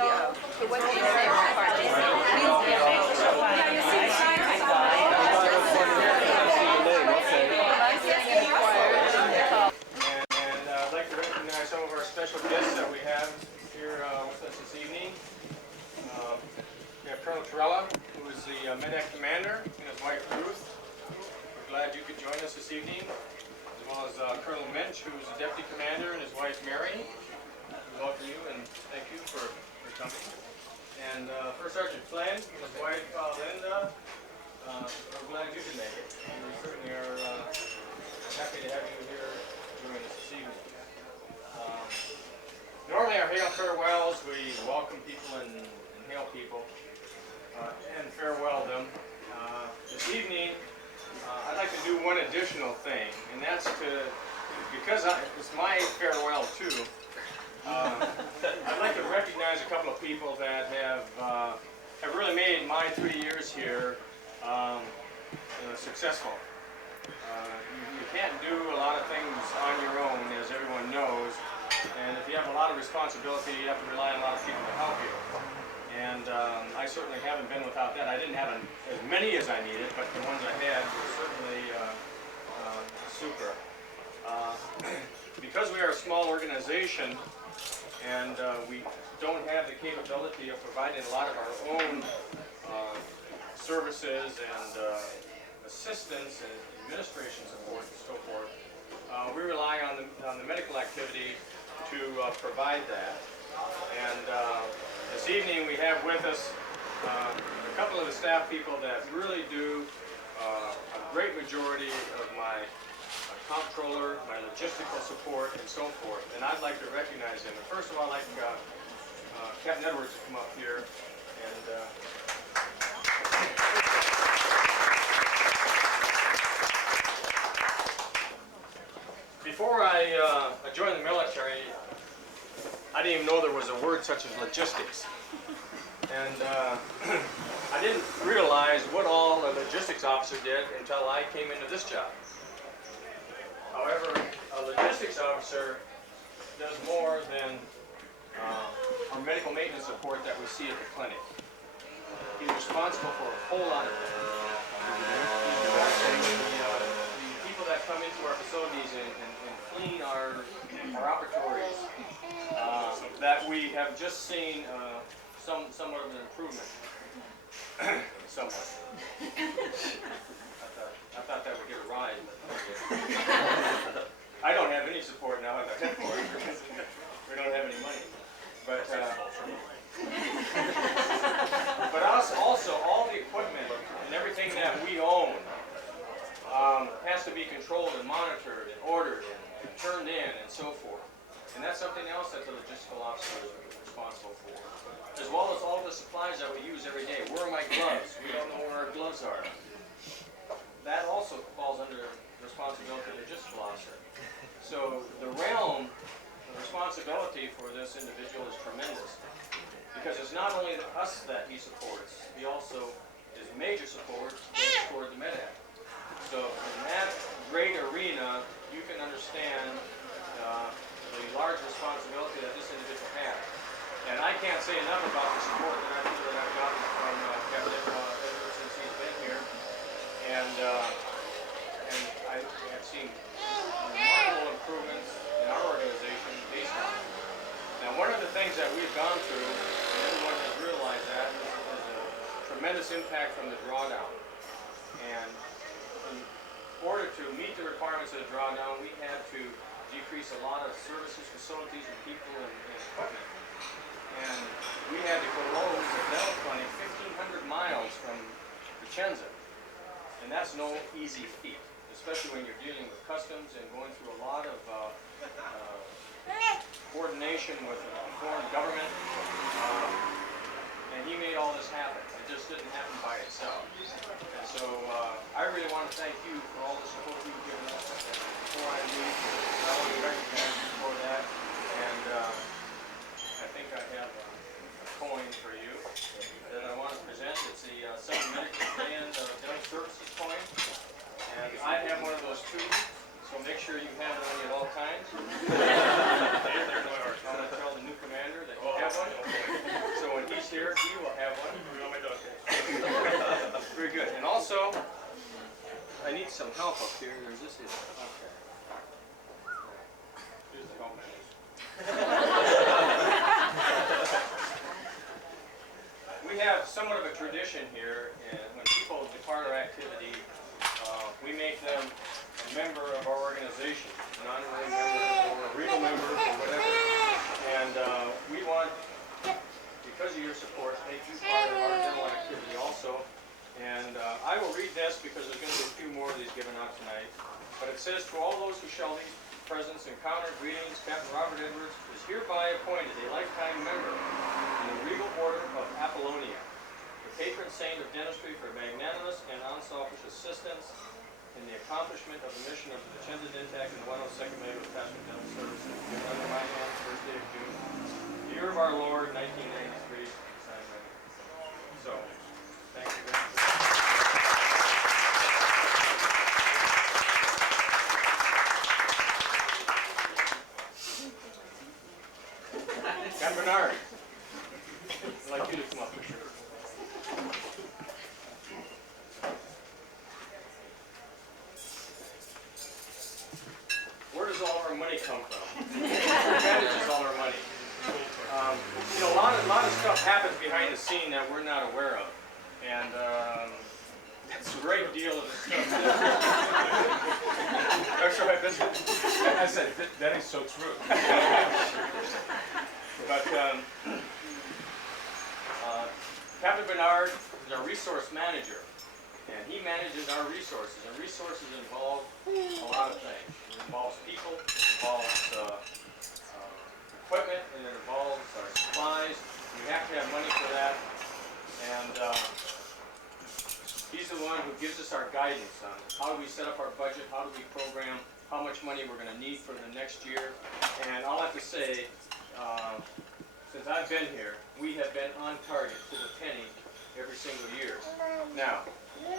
I'd like to recognize some of our special guests that we have here with us this evening. We have Colonel Torella, who is the Med-Ec commander, and his wife Ruth. We're glad you could join us this evening, as well as Colonel Minch, who is the deputy commander, and his wife Mary. We welcome you and thank you for coming. And First Sergeant Flynn and his wife Linda. We're glad you could make it. And we certainly are happy to have you here joining us this evening. Normally our hail farewells, we welcome people and hail people and farewell them. This evening I'd like to do one additional thing, and that's because it's my farewell too, I'd like to recognize a couple of people that have really made my 3 years here successful. You can't do a lot of things on your own, as everyone knows, and if you have a lot of responsibility, you have to rely on a lot of people to help you. And I certainly haven't been without that. I didn't have as many as I needed, but the ones I had were certainly super. Because we are a small organization and we don't have the capability of providing a lot of our own services and assistance and administration support and so forth, we rely on the medical activity to provide that. And this evening we have with us a couple of the staff people that really do a great majority of my comptroller, my logistical support, and so forth. And I'd like to recognize them. And first of all, I'd like Captain Edwards to come up here and before I joined the military, I didn't even know there was a word such as logistics. And I didn't realize what all a logistics officer did until I came into this job. However, a logistics officer does more than our medical maintenance support that we see at the clinic. He's responsible for a whole lot of things. The people that come into our facilities and clean our operatories, that we have just seen somewhat of an improvement. Somewhat. I thought that would get a ride. I don't have any support now at the headquarters because we don't have any money. But also all the equipment and everything that we own has to be controlled and monitored and ordered and turned in and so forth. And that's something else that the logistical officer is responsible for. As well as all the supplies that we use every day. Where are my gloves? We don't know where our gloves are. That also falls under the responsibility of the logistical officer. So the realm of responsibility for this individual is tremendous. Because it's not only us that he supports, he also is major support toward the Med-Ec. So in that great arena, you can understand the large responsibility that this individual has. And I can't say enough about the support that I've gotten from Captain Edwards since he's been here. And I have seen remarkable improvements in our organization based on it. Now, one of the things that we've gone through, and everyone has realized that, is a tremendous impact from the drawdown. And in order to meet the requirements of the drawdown, we had to decrease a lot of services, facilities, and people and equipment. And we had to go all over the dental clinic 1,500 miles from Vicenza. And that's no easy feat, especially when you're dealing with customs and going through a lot of coordination with a foreign government. And he made all this happen. It just didn't happen by itself. And so I really want to thank you for all the support you've given us. Before I leave, I want to recognize you for that. And I think I have a coin for you that I want to present. It's the Southern Medical Band Dental Services coin. And I have one of those too, so make sure you have it on you at all times. I'm going to tell the new commander that you have one. dogs here. He will have one. Very good. And also, I need some help up here. There's this here. Okay. Here's the help manager. We have somewhat of a tradition here, and when people depart our activity, we make them a member of our organization, an honorary member or a real member or whatever. And we want, because of your support, to make you part of our dental activity also. And I will read this because there's going to be a few more of these given out tonight. But it says, to all those who shall these presents encounter, greetings, Captain Robert Edwards is hereby appointed a lifetime member in the Regal Order of Apollonia, the patron saint of dentistry for magnanimous and unselfish assistance in the accomplishment of the mission of the Vicenza Dentac and the 102nd Medical Detachment Dental Services, given under my hand, first day of June, year of our Lord, 1993, signed by me. So, thank you very much. Captain Bernard, I'd like you to come up for sure. Where does all our money come from? Who manages all our money? You know, a lot of stuff happens behind the scene that we're not aware of, and that's a great deal of the stuff. I said that is so true. But Captain Bernard is our resource manager, and he manages our resources. And resources involve a lot of things. It involves people, it involves equipment, and it involves our supplies. We have to have money for that. And he's the one who gives us our guidance on how do we set up our budget, how do we program, how much money we're going to need for the next year. And I'll have to say, since I've been here, we have been on target to the penny every single year. Now,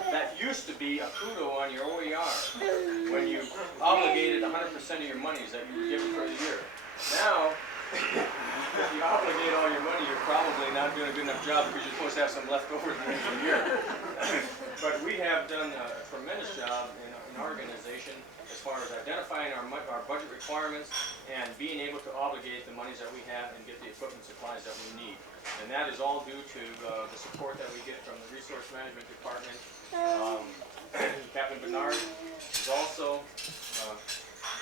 that used to be a kudo on your OER when you obligated 100% of your monies that you were given for the year. Now, if you obligate all your money, you're probably not doing a good enough job because you're supposed to have some left over at the end of the year. But we have done a tremendous job in our organization as far as identifying our budget requirements and being able to obligate the monies that we have and get the equipment supplies that we need. And that is all due to the support that we get from the Resource Management Department. Captain Bernard is also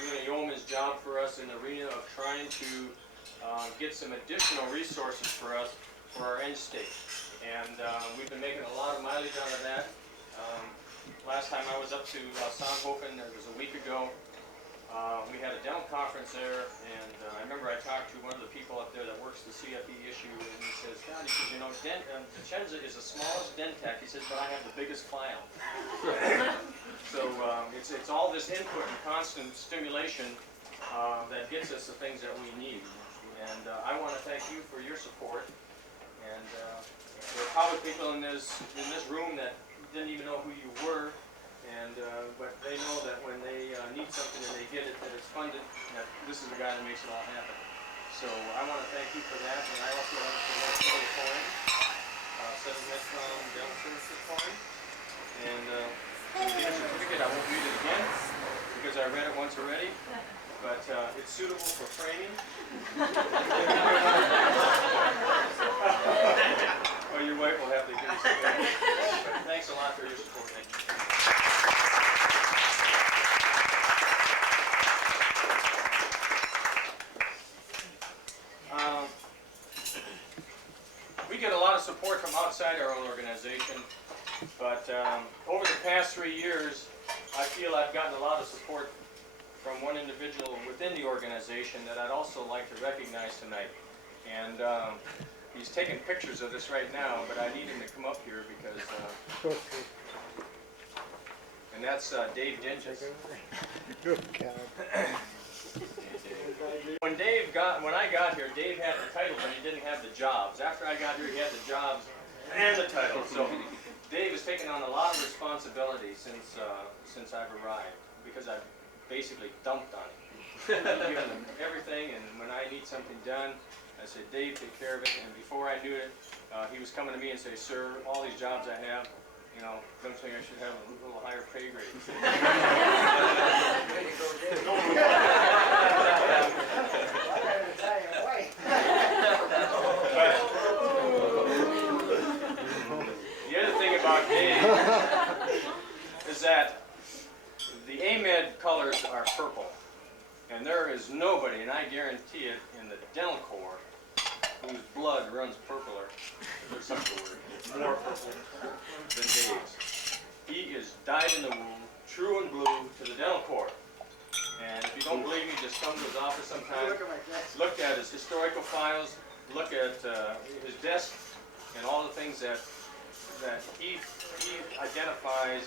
doing a yeoman's job for us in the arena of trying to get some additional resources for us for our end state. And we've been making a lot of mileage out of that. Last time I was up to Soundhofen, it was a week ago. We had a dental conference there, and I remember I talked to one of the people up there that works the CFE issue, and he says, God, he says, you know, Vicenza is the smallest dentec, he says, but I have the biggest file. So it's all this input and constant stimulation that gets us the things that we need. And I want to thank you for your support. And there are probably people in this room that didn't even know who you were, and but they know that when they need something and they get it, that it's funded, that this is the guy that makes it all happen. So I want to thank you for that, and I also want to present the coin, 7 Metron Dental Services coin, and the gift certificate. I won't read it again because I read it once already, but it's suitable for framing. Well, your wife will have to give us a but thanks a lot for your support. Thank you. We get a lot of support from outside our own organization, but over the past 3 years, I feel I've gotten a lot of support from one individual within the organization that I'd also like to recognize tonight. And he's taking pictures of this right now, but I need him to come up here because, and that's Dave Dinges. When I got here, Dave had the title, but he didn't have the jobs. After I got here, he had the jobs and the title. So Dave has taken on a lot of responsibility since I've arrived, because I've basically dumped on him. I've given him everything, and when I need something done, I said, Dave, take care of it. And before I knew it, he was coming to me and say, "Sir, all these jobs I have, you know, don't you think I should have a little higher pay grade?" But the other thing about Dave is that the AMED colors are purple. And there is nobody, and I guarantee it, in the dental corps whose blood runs purpler, if there's such a word, more purple than Dave's. He is dyed in the womb, true and blue to the dental corps. And if you don't believe me, just come to his office sometime, look at his historical files, look at his desk, and all the things that he identifies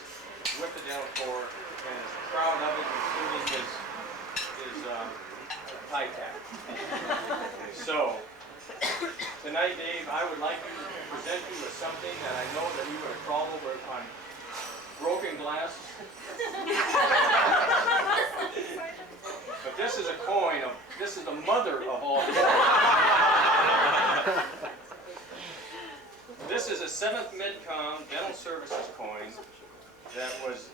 with the dental corps and is proud of it, including his tie tag. So, tonight, Dave, I would like to present you with something that I know that you would have crawled over on broken glass. But this is a coin of, this is the mother of all coins. This is a 7th Midcom Dental Services coin that was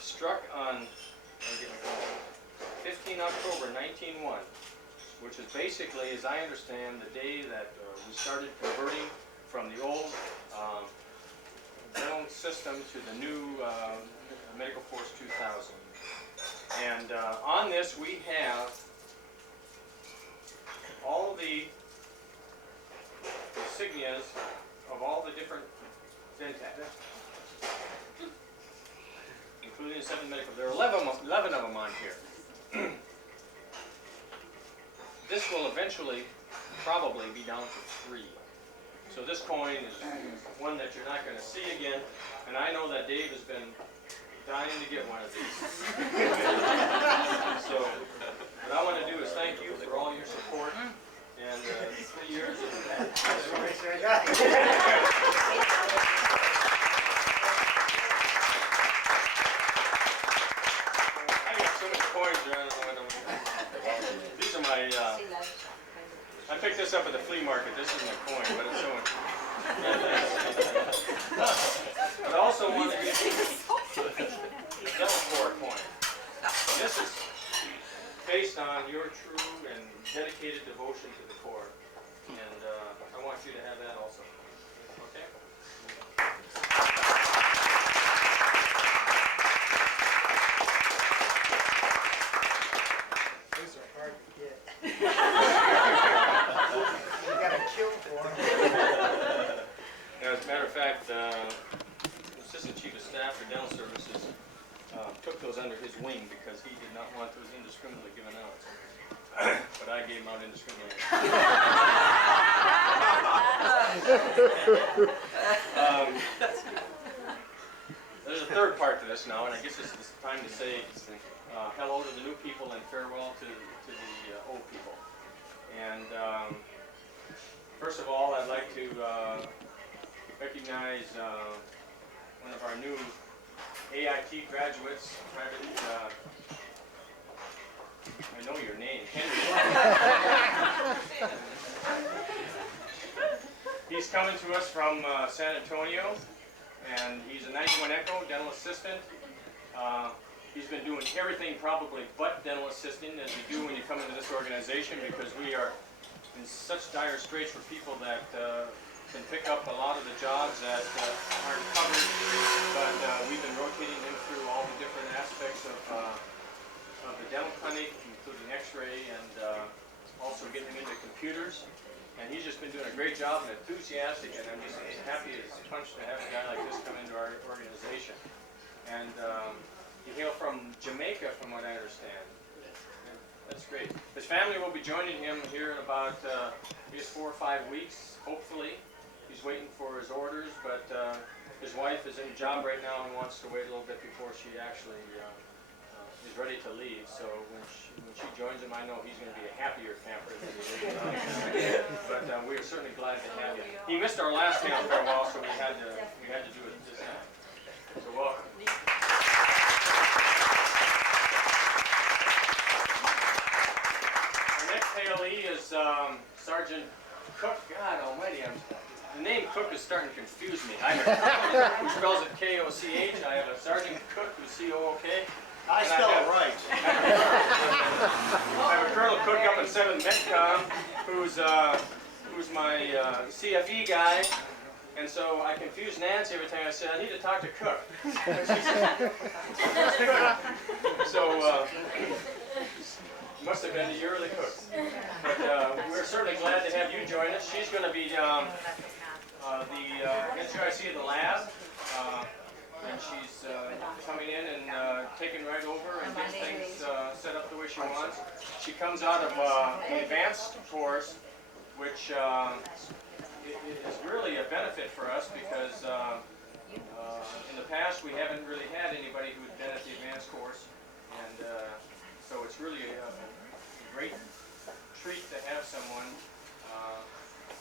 struck on 15 October 1901, which is basically, as I understand, the day that we started converting from the old dental system to the new Medical Force 2000. And on this we have all the insignias of all the different dentals, including the 7 Medical. There are 11 of them on here. This will eventually probably be down to 3. So this coin is one that you're not going to see again, and I know that Dave has been dying to get one of these. So what I want to do is thank you for all your support and 3 years of these are my, I picked this up at the flea market. This isn't a coin, but it's so but I also want to give you the dental corps coin. And this is based on your true and dedicated devotion to the corps. And I want you to have that also. Okay? These are hard to get. You gotta kill for them. As a matter of fact, Assistant Chief of Staff for Dental Services took those under his wing because he did not want those indiscriminately given out. But I gave them out indiscriminately. There's a third part to this now, and I guess it's time to say hello to the new people and farewell to the old people. And first of all, I'd like to recognize one of our new AIT graduates, Private, I know your name, Henry. He's coming to us from San Antonio, and he's a 91 Echo dental assistant. He's been doing everything probably but dental assisting as you do when you come into this organization, because we are in such dire straits for people that can pick up a lot of the jobs that aren't covered, but we've been rotating him through all the different aspects of the dental clinic, including x-ray, and also getting him into computers. And he's just been doing a great job and enthusiastic, and I'm just happy as punch to have a guy like this come into our organization. And he hails from Jamaica, from what I understand. That's great. His family will be joining him here in about I guess 4 or 5 weeks, hopefully. He's waiting for his orders, but his wife is in a job right now and wants to wait a little bit before she actually is ready to leave. So when she joins him, I know he's going to be a happier camper than he is. But we are certainly glad to have you. He missed our last day on farewell, so we had to do it this time. So welcome. Our next hailee is Sergeant Cook. God Almighty, the name cook is starting to confuse me. I have a colonel who spells it K-O-C-H. I have a sergeant cook who's C-O-O-K. I spell it right. I have a colonel cook up in 7th Medcom who's my CFE guy. And so I confuse Nancy every time I say, I need to talk to Cook. So, must have been the year of the cook. But we're certainly glad to have you join us. She's going to be the NCIC of the lab. And she's coming in and taking right over and getting things set up the way she wants. She comes out of an advanced course, which is really a benefit for us because in the past we haven't really had anybody who had been at the advanced course, and so it's really a great treat to have someone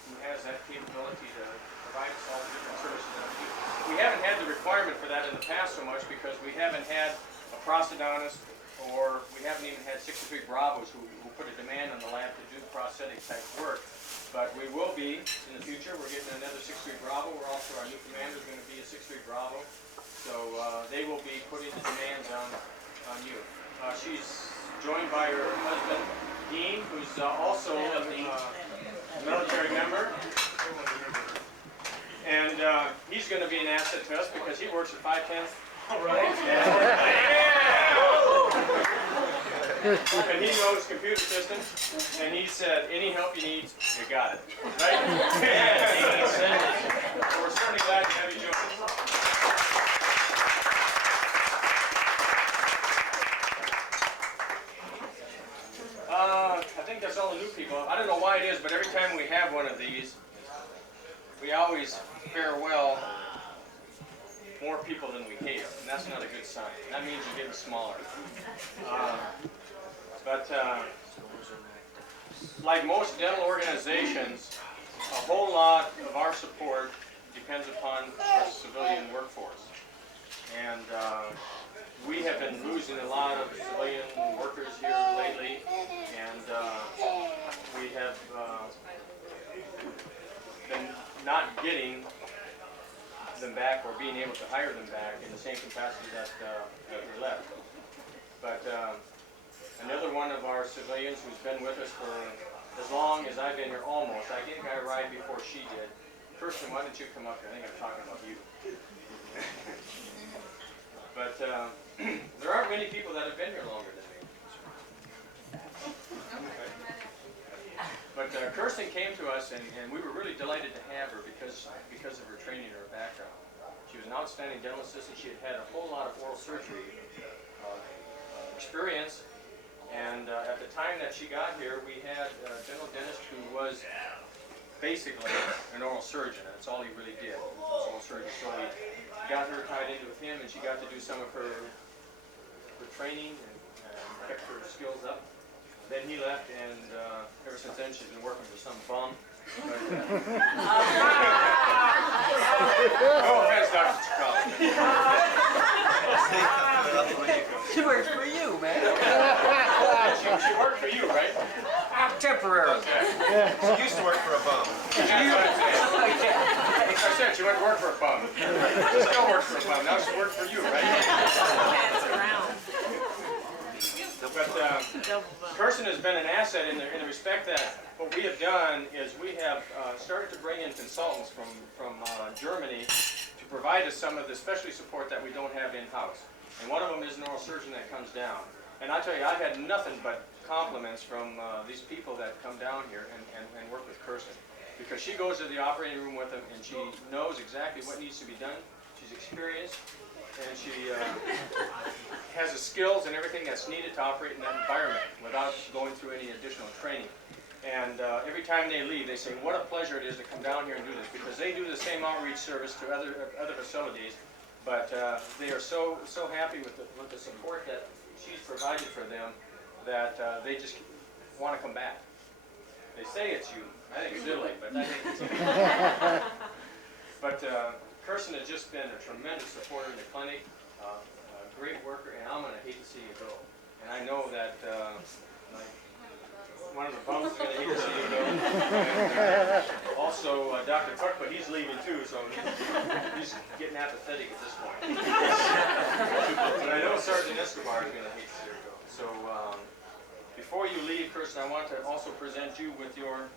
who has that capability to provide us all the different services that we do. We haven't had the requirement for that in the past so much because we haven't had a prosthodontist, or we haven't even had 6-degree bravos who put a demand on the lab to do prosthetic type work. But we will be in the future. We're getting another 6-degree Bravo. We're also, our new commander is going to be a 6-degree Bravo. So they will be putting the demands on you. She's joined by her husband, Dean, who's also a military member. And he's going to be an asset to us because he works at 510. All right. And he knows computer systems, and he said, any help you need, you got it. Right? Yeah. So we're certainly glad to have you join us. I think that's all the new people. I don't know why it is, but every time we have one of these, we always farewell more people than we hate, and that's not a good sign. That means you're getting smaller. But like most dental organizations, a whole lot of our support depends upon our civilian workforce. And we have been losing a lot of civilian workers here lately, and we have been not getting them back or being able to hire them back in the same capacity that they left. But another one of our civilians who's been with us for as long as I've been here, almost. I think I arrived before she did. Kirsten, why don't you come up here? I think I'm talking about you. But there aren't many people that have been here longer than me. But Kirsten came to us, and we were really delighted to have her because of her training and her background. She was an outstanding dental assistant. She had a whole lot of oral surgery experience. And at the time that she got here, we had a dental dentist who was basically an oral surgeon. That's all he really did, was oral surgery. So we got her tied into with him, and she got to do some of her training and kept her skills up. Then he left, and ever since then she's been working for some bum. But, no offense, Dr. Chikala. She works for you, man. She worked for you, right? Temporarily. She used to work for a bum. That's what I said she went to work for a bum. She still works for a bum. Now she works for you, right? But Kirsten has been an asset in the respect that what we have done is we have started to bring in consultants from Germany to provide us some of the specialty support that we don't have in-house. And one of them is an oral surgeon that comes down. And I tell you, I've had nothing but compliments from these people that come down here and work with Kirsten. Because she goes to the operating room with them and she knows exactly what needs to be done. She's experienced and she has the skills and everything that's needed to operate in that environment without going through any additional training. And every time they leave, they say, what a pleasure it is to come down here and do this, because they do the same outreach service to other facilities, but they are so happy with the support that she's provided for them that they just want to come back. They say it's you. I think it's Italy, but I think it's you. But Kirsten has just been a tremendous supporter in the clinic, a great worker, and I'm going to hate to see you go. And I know that one of the bums is going to hate to see you go. And, also, Dr. Cook, but he's leaving too, so he's getting apathetic at this point. But I know Sergeant Escobar is going to hate to see you go. So before you leave, Kirsten, I want to also present you with your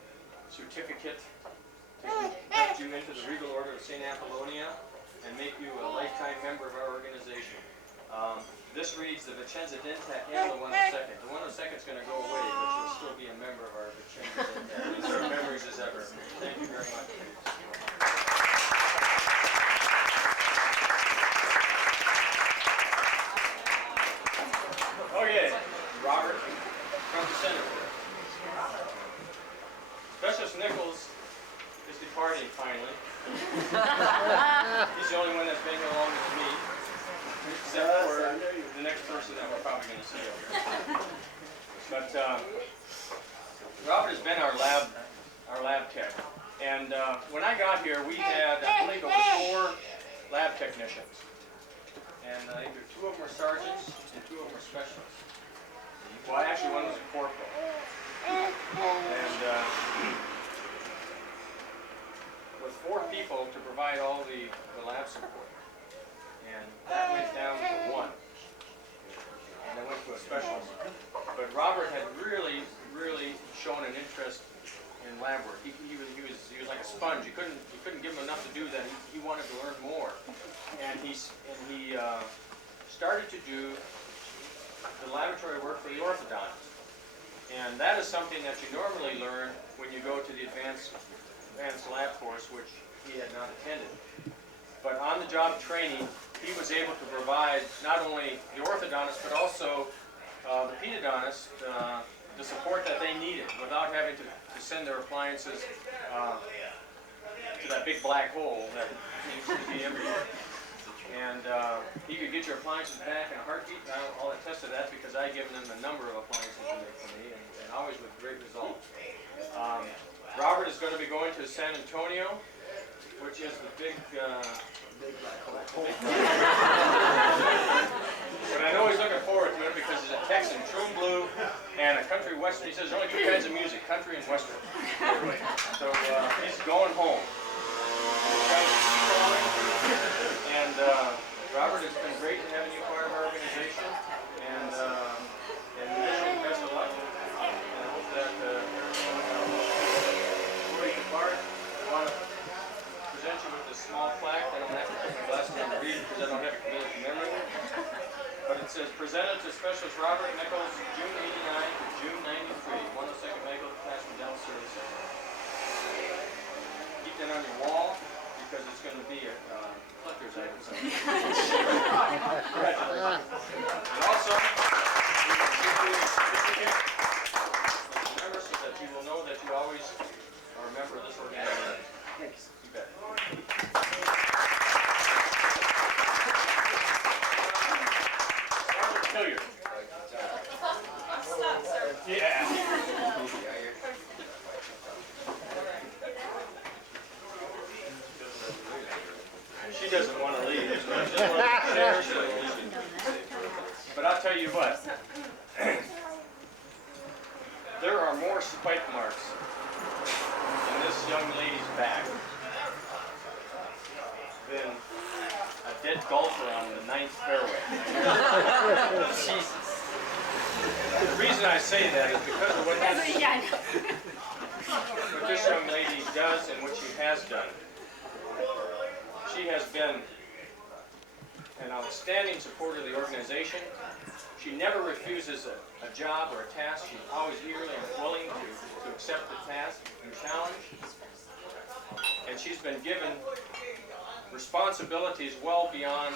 certificate to induct you into the Regal Order of St. Apollonia and make you a lifetime member of our organization. This reads the Vicenza Dental and the 102nd. The 102nd is going to go away, but you'll still be a member of our Vicenza Dental. These are memories as ever. Thank you very much. Okay, Robert, front and center. Specialist Nichols is departing finally. He's the only one that's been here longer than me, except for the next person that we're probably going to see over here. But Robert has been our lab tech. And when I got here, we had, I believe, over 4 lab technicians. And either 2 of them were sergeants and 2 of them were specialists. Well, actually, one was a corporal. And with 4 people to provide all the lab support. And that went down to 1. And then went to a specialist. But Robert had really shown an interest in lab work. He was like a sponge. You couldn't give him enough to do that. He wanted to learn more. And he started to do the laboratory work for the orthodontist. And that is something that you normally learn when you go to the advanced lab course, which he had not attended. But on the job training, he was able to provide not only the orthodontist, but also the pedodontist the support that they needed without having to send their appliances to that big black hole that seems to be everywhere. And he could get your appliances back in a heartbeat. I'll attest to that because I've given them a number of appliances to make for me, and always with great results. Robert is going to be going to San Antonio, which is the big black hole. But I know he's looking forward to it because he's a Texan, true blue, and a country western. He says there's only 2 kinds of music, country and western. So he's going home. And Robert, it's been great having you part of our organization, and we wish you the best of luck. And I hope that before you depart, I want to present you with this small plaque. I don't have to put my glasses on to read because I don't have it committed to memory. But it says, presented to Specialist Robert Nichols, June 89 to June 93, 102nd Medical Detachment Dental Services. Keep that on your wall because it's going to be a collector's item. And also, we will give you a certificate remember so that you will know that you always are a member of this organization. Thanks. You bet. Hilliard. Yeah. She doesn't want to leave. She doesn't want to share, so but I'll tell you what. There are more spike marks in this young lady's back than a dead golfer on the 9th fairway. The reason I say that is because of what this young lady does and what she has done. She has been an outstanding supporter of the organization. She never refuses a job or a task. She's always eagerly and willing to accept the task and challenge. And she's been given responsibilities well beyond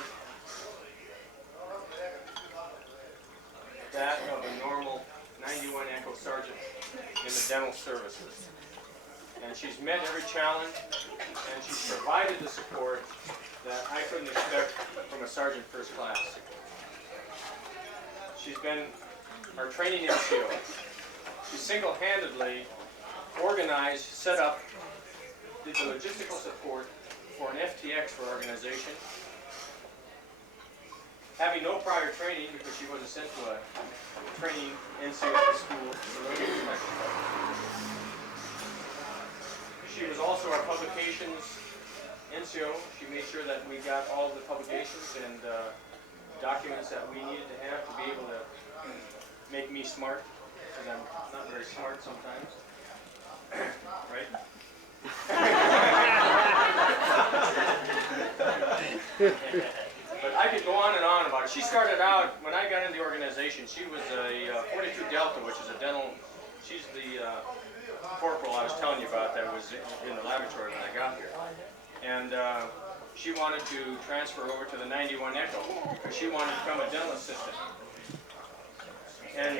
that of a normal 91 Echo Sergeant in the dental services. And she's met every challenge, and she's provided the support that I couldn't expect from a Sergeant First Class. She's been our training NCO. She single-handedly organized, set up, did the logistical support for an FTX for our organization. having no prior training because she wasn't sent to a training NCO school. She was also our publications NCO. She made sure that we got all the publications and documents that we needed to have to be able to make me smart, because I'm not very smart sometimes. Right? But I could go on and on about it. She started out, when I got in the organization, she was a 42 Delta, which is a dental, she's the corporal I was telling you about that was in the laboratory when I got here. And she wanted to transfer over to the 91 Echo because she wanted to become a dental assistant. And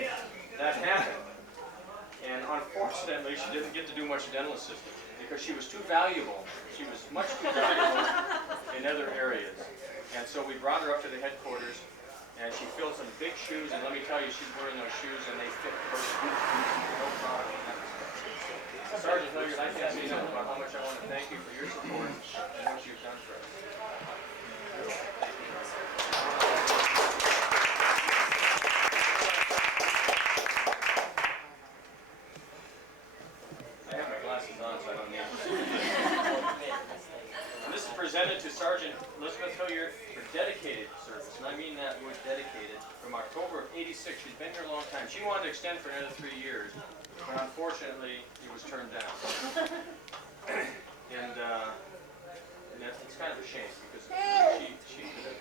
that happened. And unfortunately, she didn't get to do much dental assisting because she was too valuable. She was much too valuable in other areas. And so we brought her up to the headquarters, and she filled some big shoes. And let me tell you, she's wearing those shoes, and they fit perfectly. No problem. Sergeant Hilliard, I can't say enough about how much I want to thank you for your support and what you've done for us. I have my glasses on, so I don't need them. This is presented to Sergeant Elizabeth Hilliard for dedicated service, and I mean that word dedicated, from October of '86. She's been here a long time. She wanted to extend for another 3 years, but unfortunately, it was turned down. And it's kind of a shame because she could have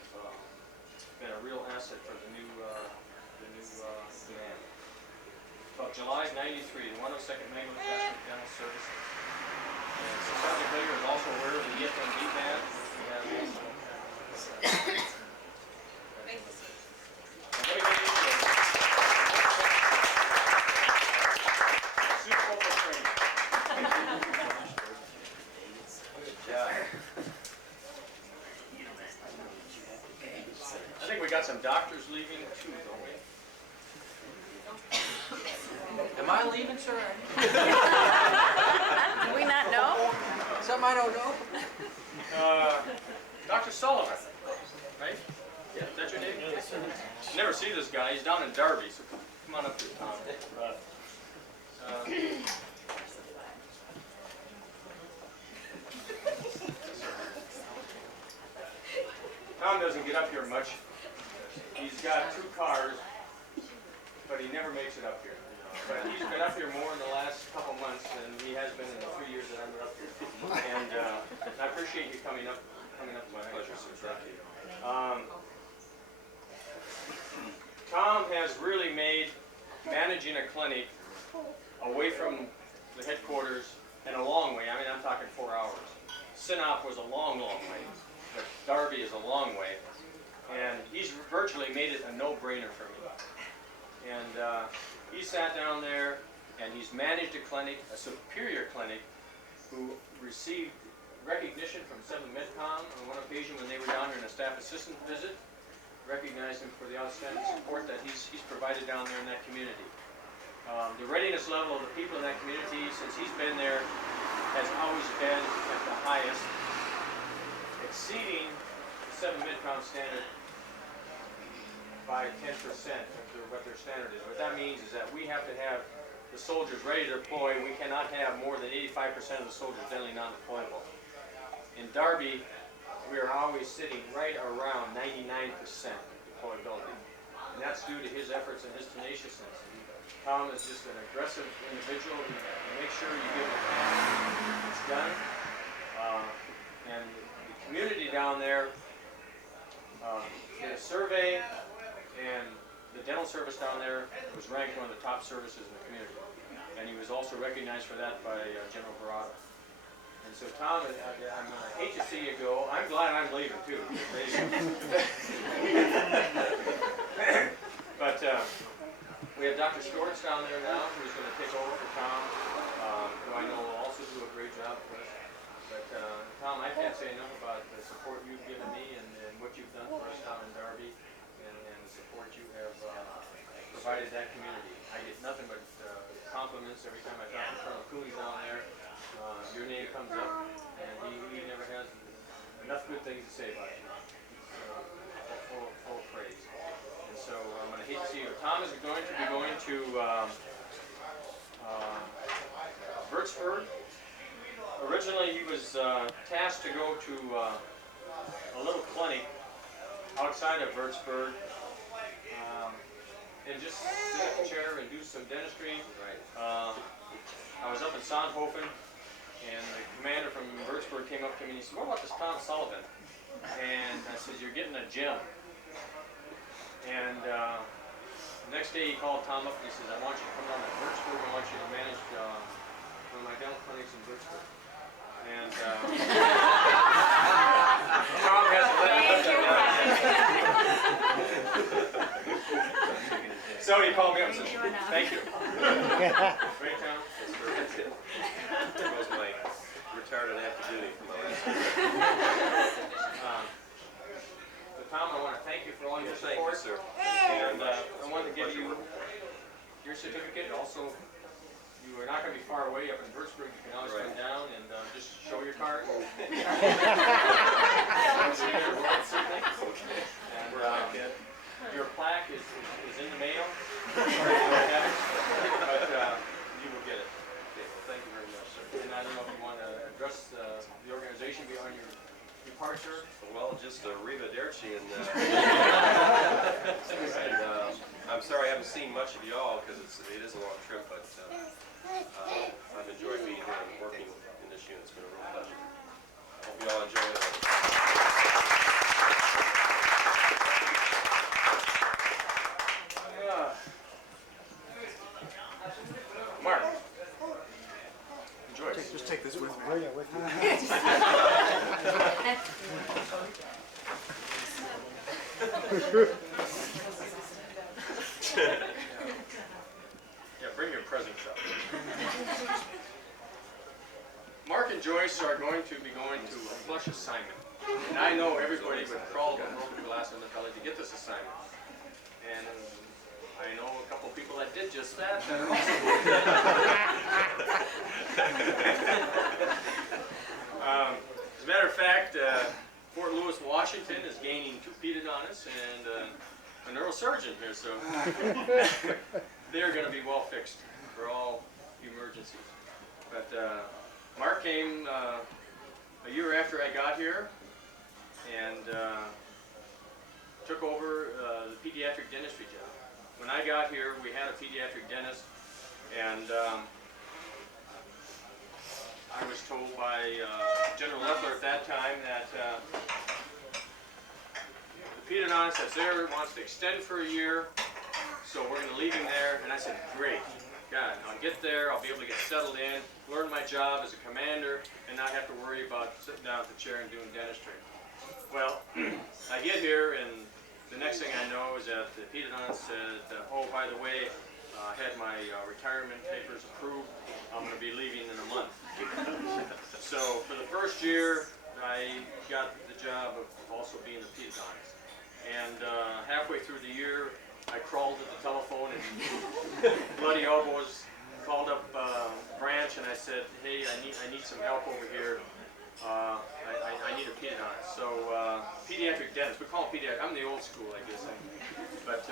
been a real asset for the new command. About July of '93, the 102nd Medical Detachment Dental Service. And Sergeant Hilliard is also aware of the EFMD band. We have I think we got some doctors leaving too, don't we? Am I leaving, sir? Do we not know? Something I don't know? Dr. Sullivan, right? Yeah, is that your name? Never see this guy. He's down in Derby, so come on up here, Tom. Tom doesn't get up here much. He's got 2 cars, but he never makes it up here. But he's been up here more in the last couple months than he has been in the 3 years that I've been up here. And I appreciate you coming up. My pleasure, sir. Thank you. Tom has really made managing a clinic away from the headquarters and a long way. I mean, I'm talking 4 hours. Sinop was a long, long way, but Derby is a long way. And he's virtually made it a no-brainer for me. And he sat down there and he's managed a clinic, a superior clinic, who received recognition from 7 Medcom on one occasion when they were down here in a staff assistant visit. Recognized him for the outstanding support that he's provided down there in that community. The readiness level of the people in that community since he's been there has always been at the highest, exceeding the 7 Medcom standard by 10% of what their standard is. What that means is that we have to have the soldiers ready to deploy. We cannot have more than 85% of the soldiers generally non-deployable. In Derby, we are always sitting right around 99% deployability. And that's due to his efforts and his tenaciousness. Tom is just an aggressive individual. He makes sure you give him a chance. It's done. And the community down there did a survey, and the dental service down there was ranked one of the top services in the community. And he was also recognized for that by General Barada. And so, Tom, I hate to see you go. I'm glad I'm leaving, too. But we have Dr. Storts down there now, who's going to take over for Tom, who I know will also do a great job for us. But, Tom, I can't say enough about the support you've given me and what you've done for us down in Derby, and the support you have provided that community. I get nothing but compliments every time I talk to Colonel Cooley down there. Your name comes up, and he never has enough good things to say about you. Full praise. going to be going to Würzburg. Originally, he was tasked to go to a little clinic outside of Würzburg and just sit in a chair and do some dentistry. I was up in Sonthofen, and the commander from Würzburg came up to me and he said, "What about this Tom Sullivan?" And I said, "You're getting a gem." And the next day he called Tom up and he says, "I want you to come down to Würzburg. I want you to manage one of my dental clinics in Würzburg." And Tom has a So he called me up and said, "Thank you." Great, Tom. That was my retarded activity for my last But Tom, I want to thank you for all your Thank you, support. sir. And I want to give you your certificate. Also, you are not going to be far away up in Würzburg. You can always come down and just show your card. And your plaque is in the mail. But you will get it. Okay, well, thank you very much, sir. And I don't know if you want to address the organization beyond your departure. Well, just arrivederci, and I'm sorry I haven't seen much of y'all because it is a long trip, but I've enjoyed being here and working in this unit. It's been a real pleasure. I hope you all enjoy it. Mark, enjoy it. Just take this with me. Bring it with you. Yeah, bring your presents up. Mark and Joyce are going to be going to a flush assignment. And I know everybody would crawl over broken glass on the belly to get this assignment. And I know a couple people that did just that are also as a matter of fact, Fort Lewis, Washington is gaining 2 pedodontists and a neurosurgeon here, so they're going to be well fixed for all emergencies. But Mark came a year after I got here and took over the pediatric dentistry job. When I got here, we had a pediatric dentist, and I was told by General Leffler at that time that the pedodontist that's there wants to extend for a year, so we're going to leave him there. And I said, great, God, I'll get there, I'll be able to get settled in, learn my job as a commander, and not have to worry about sitting down at the chair and doing dentistry. Well, I get here, and the next thing I know is that the pedodontist said, oh, by the way, I had my retirement papers approved. I'm going to be leaving in a month. So for the first year, I got the job of also being a pedodontist. And halfway through the year, I crawled to the telephone and bloody elbows, called up branch, and I said, hey, I need some help over here. I need a pedodontist. So pediatric dentist, we call them pediatric. I'm the old school, I guess. But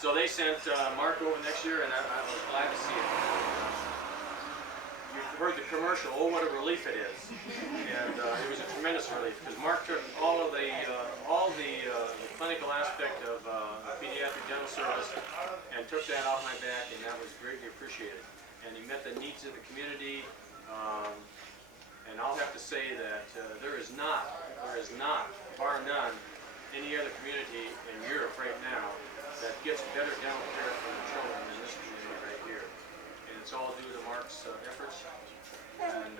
so they sent Mark over next year, and I was glad to see it. You've heard the commercial, oh, what a relief it is. And it was a tremendous relief, because Mark took all the clinical aspect of pediatric dental service and took that off my back, and that was greatly appreciated. And he met the needs of the community. And I'll have to say that there is not, bar none, any other community in Europe right now that gets better dental care for the children than this community right here. And it's all due to Mark's efforts. And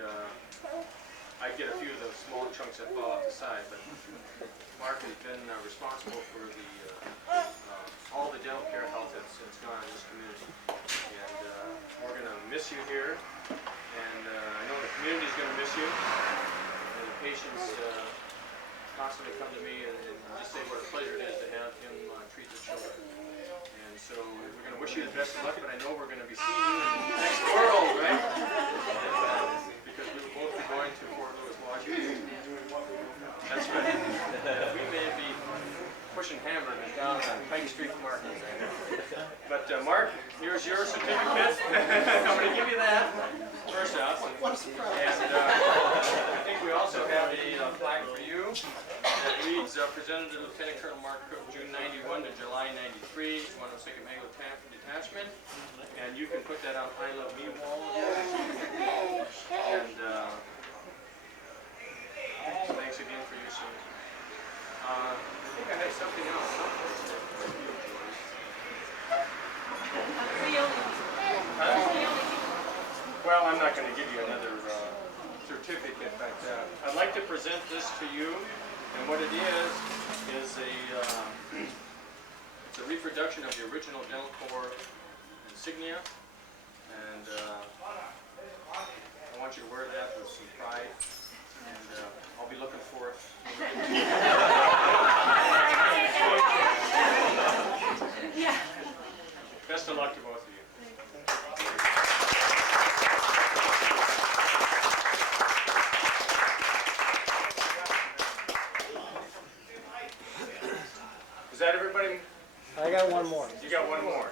I get a few of those small chunks that fall off the side, but Mark has been responsible for all the dental care health that's gone in this community. And we're going to miss you here. And I know the community is going to miss you, and the patients constantly come to me and just say what a pleasure it is to have him treat the children. And so we're going to wish you the best of luck, but I know we're going to be seeing you in the next world, right? Because we will both be going to Fort Lewis, Washington. That's right. We may be pushing hamburgers down on Pike Street Market. But Mark, here's your certificate. I'm going to give you that first off. What a surprise. And I think we also have a flag for you that reads, presented to Lieutenant Colonel Mark Cook, June 91 to July 93, 102nd Medical Detachment. And you can put that on I Love Me wall. And thanks again for your service. I think I had something else. Well, I'm not going to give you another certificate, but I'd like to present this to you. And what it is it's a reproduction of the original Dental Corps insignia. And I want you to wear that with some pride. And I'll be looking for it. Best of luck to both of you. Is that everybody? I got one more. You got one more.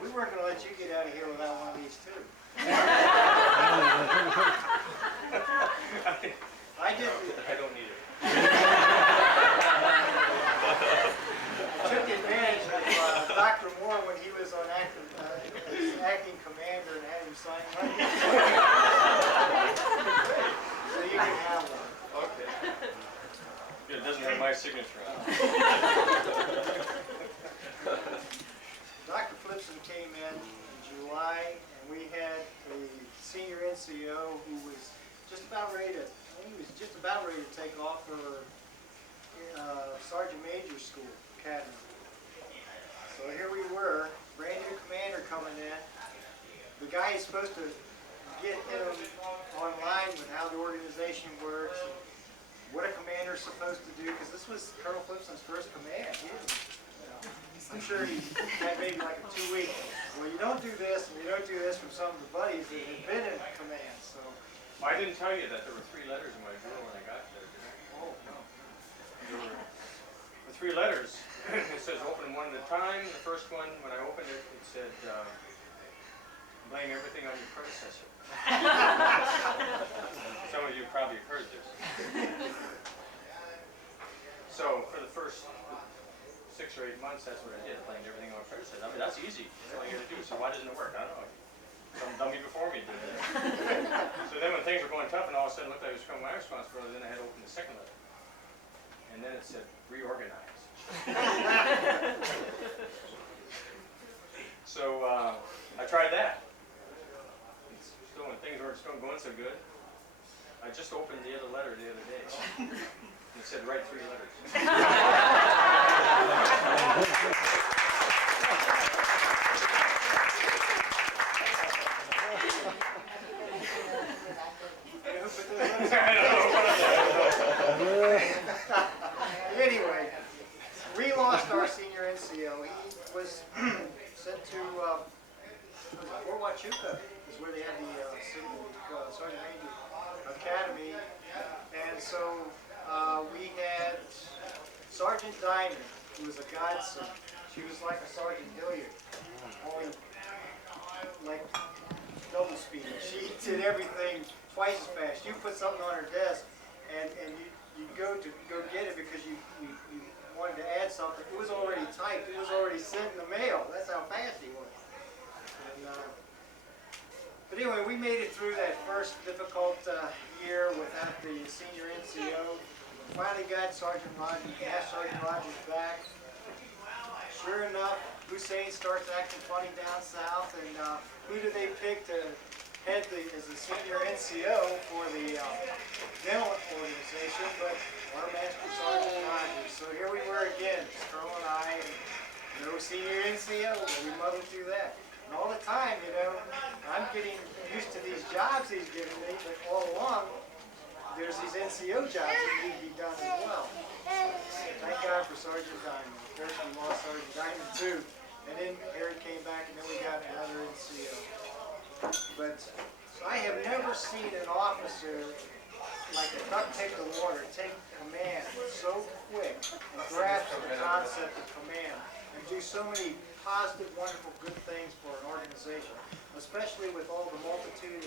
We weren't going to let you get out of here without one of these too. I don't need it. took advantage of Dr. Moore when he was on acting commander and had him sign money. So you can have one. Okay. It doesn't have my signature on it. Dr. Flipson came in July, and we had a senior NCO who was just about ready to, take off for Sergeant Major School Academy. So here we were, brand new commander coming in. The guy is supposed to get him online with how the organization works, and what a commander is supposed to do, because this was Colonel Flipson's first command. He didn't, I'm sure he had maybe like a 2-week, well, you don't do this and you don't do this from some of the buddies that had been in command. So, I didn't tell you that there were 3 letters in my journal when I got there, did I? oh no. The 3 letters, it says open one at a time. The first one, when I opened it, it said, blame everything on your predecessor. Some of you probably have heard this. So for the first 6 or 8 months, that's what I did, blamed everything on my predecessor. I mean, that's easy. That's all you got to do. So why doesn't it work? I don't know. Some dummy before me did that. So then when things were going tough and all of a sudden it looked like it was becoming my responsibility, then I had to open the second letter. And then it said, reorganize. So I tried that. Still, when things weren't still going so good, I just opened the other letter the other day. It said, write 3 letters. Anyway, we lost our senior NCO. He was sent to Fort Huachuca, is where they had the Sergeant Major Academy. And so we had Sergeant Diamond, who was a godsend. She was like a Sergeant Hilliard, only like double speed. She did everything twice as fast. You put something on her desk, and you go get it because you wanted to add something. It was already typed. It was already sent in the mail. That's how fast he was. And, but anyway, we made it through that first difficult year without the senior NCO. Finally got Sergeant Rogers, Master Sergeant Rogers back. Sure enough, Hussein starts acting funny down south, and who do they pick to head as the senior NCO for the dental organization, but our Master Sergeant Rogers. So here we were again, Stroll and I, and no senior NCO, but we muddled through that. And all the time, I'm getting used to these jobs he's giving me, but all along, there's these NCO jobs that need to be done as well. Thank God for Sergeant Diamond. Of course, we lost Sergeant Diamond too. And then Harry came back, and then we got another NCO. But I have never seen an officer like a duck take the water, take command so quick and grasp the concept of command and do so many positive, wonderful, good things for an organization, especially with all the multitude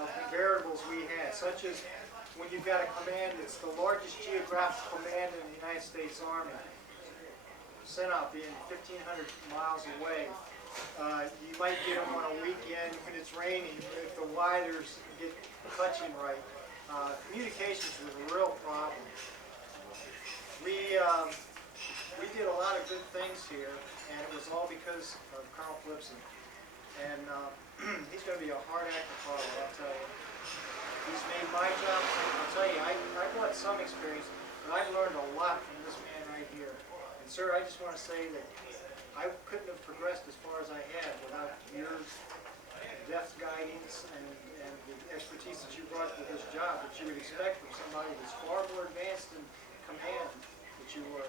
of variables we had, such as when you've got a command that's the largest geographical command in the United States Army, sent out being 1,500 miles away. You might get them on a weekend when it's raining, if the wires get touching right. Communications was a real problem. We did a lot of good things here, and it was all because of Colonel Flipson. And he's going to be a hard act to follow, I'll tell you. He's made my job, I'll tell you, I brought some experience, but I've learned a lot from this man right here. And sir, I just want to say that I couldn't have progressed as far as I had without your deft guidance and the expertise that you brought to this job that you would expect from somebody that's far more advanced in command that you were.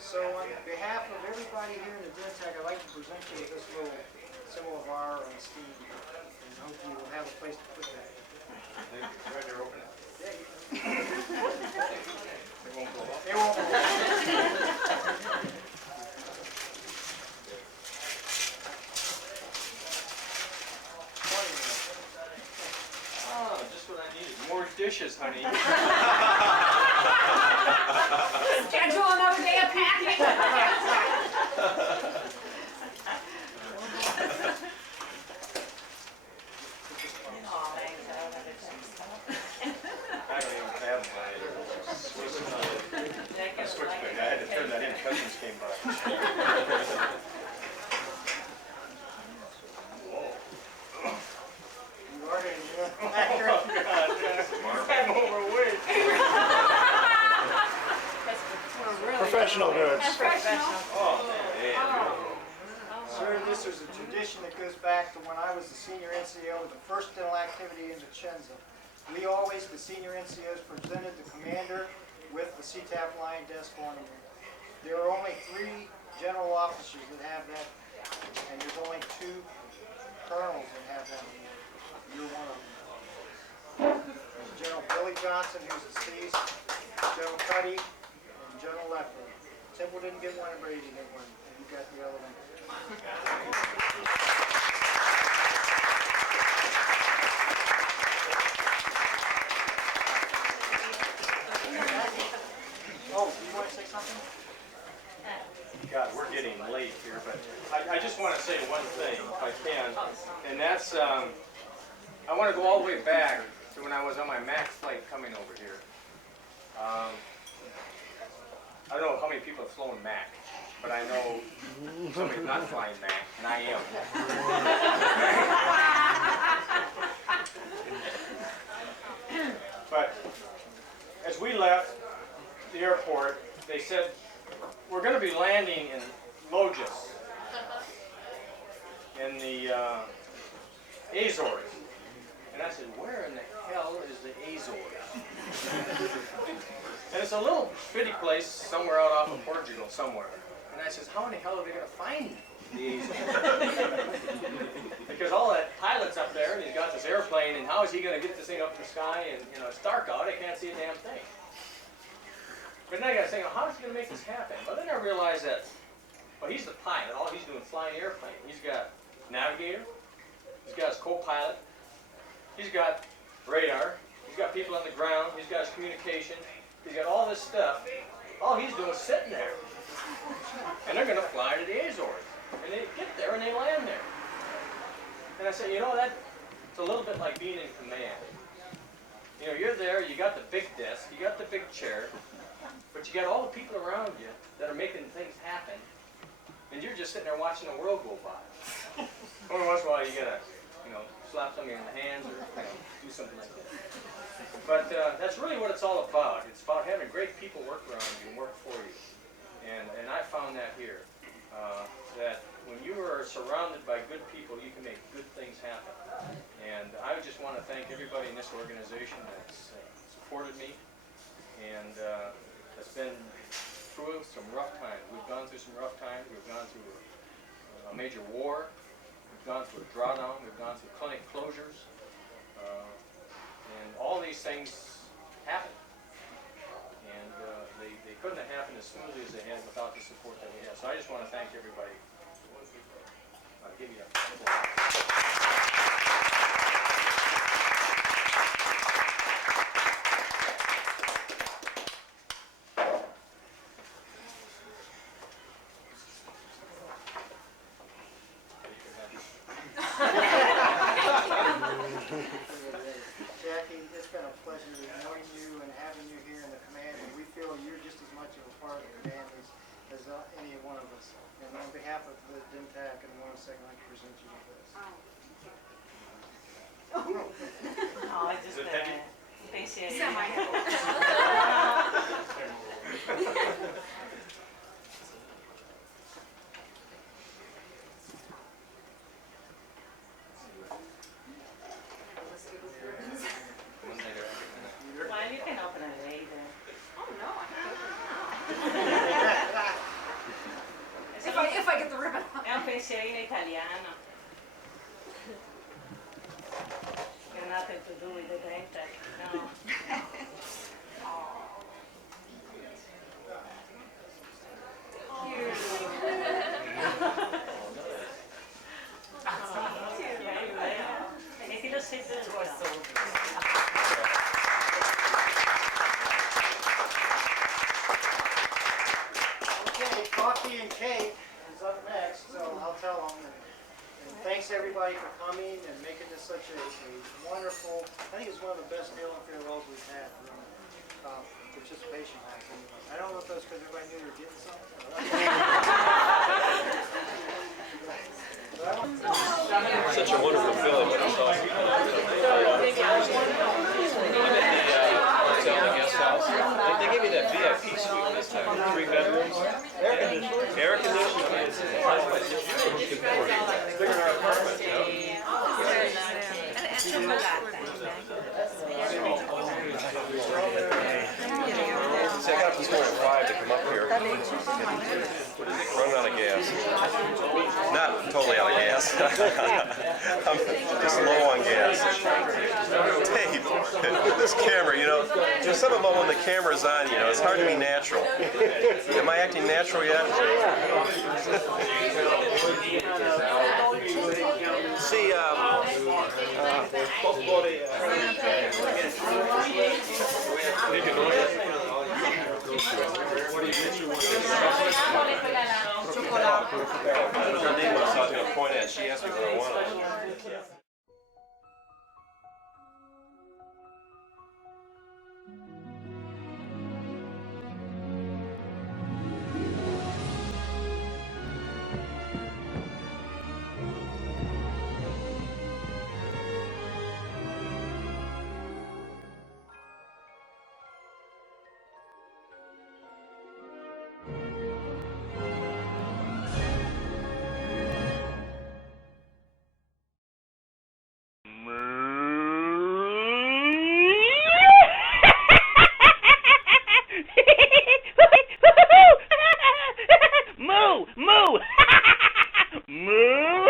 So on behalf of everybody here in the DENTAC, I'd like to present you with this little symbol of our esteem, and I hope you will have a place to put that. Ready to open it? Yeah, It won't blow up. it won't move. Ah, just what I needed. More dishes, honey. Schedule another day of packing. I don't even have my switchblade. I had to turn that in. Cousins came by. You are in. I'm overweight. Professional goods. Oh, man. Sir, this is a tradition that goes back to when I was the senior NCO with the first dental activity in Vicenza. We always, the senior NCOs, presented the commander with the CTAP line desk ornament. There are only 3 general officers that have that, and there's only 2 colonels that have that. You're one of them. There's General Billy Johnson, who's deceased, General Cuddy, and General Leffler. Temple didn't get one, and Brady didn't get one, and you got the other one. Oh, do you want to say something? God, we're getting late here, but I just want to say one thing, if I can, and that's, I want to go all the way back to when I was on my MAX flight coming over here. I don't know how many people have flown MAC, but I know somebody's not flying MAC, and I am. But as we left the airport, they said, we're going to be landing in Logis, in the Azores. And I said, where in the hell is the Azores? And it's a little bitty place somewhere out off of Portugal, somewhere. And I says, how in the hell are they going to find the Azores? Because all that pilot's up there, and he's got this airplane, and how is he going to get this thing up in the sky? And, you know, it's dark out, I can't see a damn thing. But then I got to think, how is he going to make this happen? Well, then I realized that, well, he's the pilot. All he's doing is flying the airplane. He's got navigator. He's got his co-pilot. He's got radar. He's got people on the ground. He's got his communication. He's got all this stuff. All he's doing is sitting there. And they're going to fly to the Azores. And they get there and they land there. And I said, you know, it's a little bit like being in command. You know, you're there, you got the big desk, you got the big chair, but you got all the people around you that are making things happen, and you're just sitting there watching the world go by. Every once in a while you gotta, you know, slap somebody in the hands or, you know, do something like that. But that's really what it's all about. It's about having great people work around you and work for you. And I found that here, that when you are surrounded by good people, you can make good things happen. And I just want to thank everybody in this organization that's supported me, and that's been through some rough times. We've gone through some rough times. We've gone through a major war. We've gone through a drawdown. We've gone through clinic closures. And all these things happen. And they couldn't have happened as smoothly as they have without the support that we have. So I just want to thank everybody. Give me a Jackie, it's been a pleasure knowing you and having you here in the command, and we feel you're just as much of a part of the command as any one of us. And on behalf of the DINTAC and the 102nd, I'd like to present you with this. Oh, I just pensé ahí. Well, you can open it later. Oh no, if I get the ribbon off. È un pensiero italiano. You're nothing to do with the DINTAC. No. E ti lo sento Okay, Coffee and Cake is up next, so I'll tell them. And thanks everybody for coming and making this such a wonderful, I think it's one of the best meal and farewells we've had during participation wise. I don't know if that's because everybody knew they were getting something. Such a wonderful feeling when I saw you. Hotel, the guest house. They gave me that VIP suite this time, 3 bedrooms. Air conditioning. Air conditioning. It's bigger than our apartment, you know? See, I got up this morning at 5 to come up here. Running out of gas. Not totally out of gas. I'm just low on gas. Dave, this camera, you know, there's something about when the camera's on, you know, it's hard to be natural. Am I acting natural yet? See, her name was, I was going to point at, she asked me what I wanted. Moo! Moo! Moo!